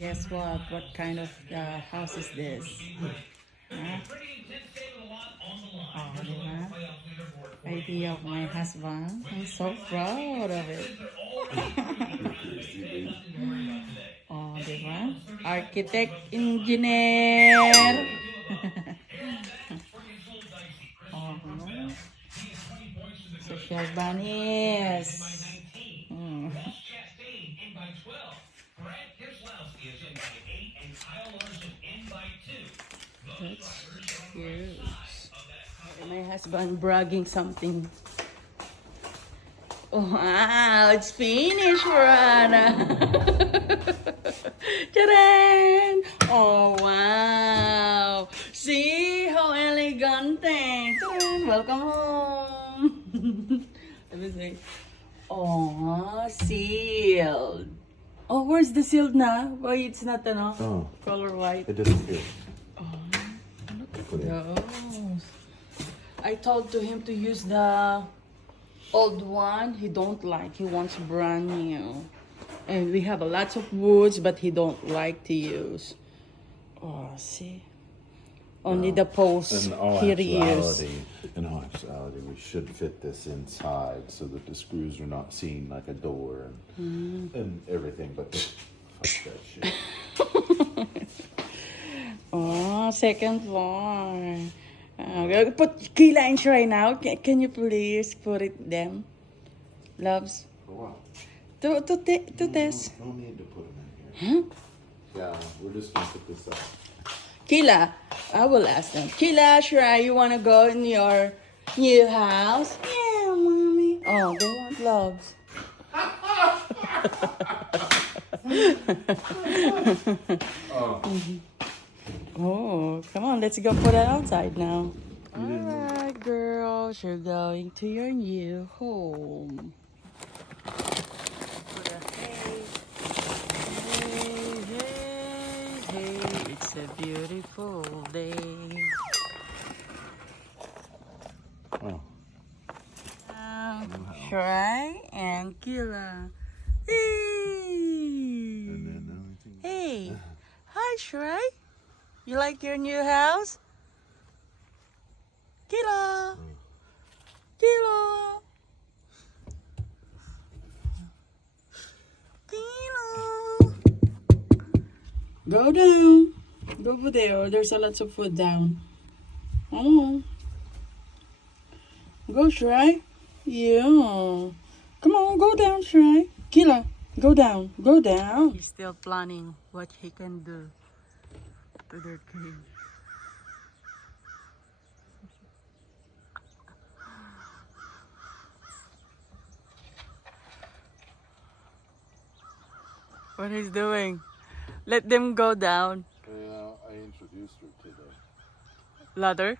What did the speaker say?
Guess what? What kind of house is this? Huh? Oh, diba? Idea of my husband. I'm so proud of it. Oh, diba? Architect, engineer. Oh, social bunnies. Hmm. That's cute. My husband bragging something. Oh, wow, it's finished, Rana. Tadaan! Oh, wow. See how elegant. Tadaan! Welcome home. Let me see. Oh, sealed. Oh, where's the sealed now? Why it's not, color white? It disappeared. Oh, look at those. I told to him to use the old one. He don't like. He wants brand new. And we have a lots of woods, but he don't like to use. Oh, see? Only the posts In all he reused. actuality, we should fit this inside so that the screws are not seen like a door and everything. But fuck that shit. Oh, second floor. Put key lines right now. Can you please put it them, loves? For what? To test. No need to put them in here. Huh? Yeah, we're just gonna put this up. Kila, I will ask them. Kila, Shrai, you want to go in your new house? Yeah, mommy. Oh, they want loves. Oh, come on, let's go put it outside now. Alright, girls, you're going to your new home. Put a hey, it's a beautiful day. Oh. Shrai and Kira. Hey, hi Shrai. You like your new house? Kira. Kira. Kira. Go down. Go over there. There's a lot of food down. Oh. Go, Shrai. Yeah. Come on, go down, Shrai. Kila, go down. Go down. He's still planning what he can do to their cage. What he's doing? Let them go down. I introduced her to the Ladder?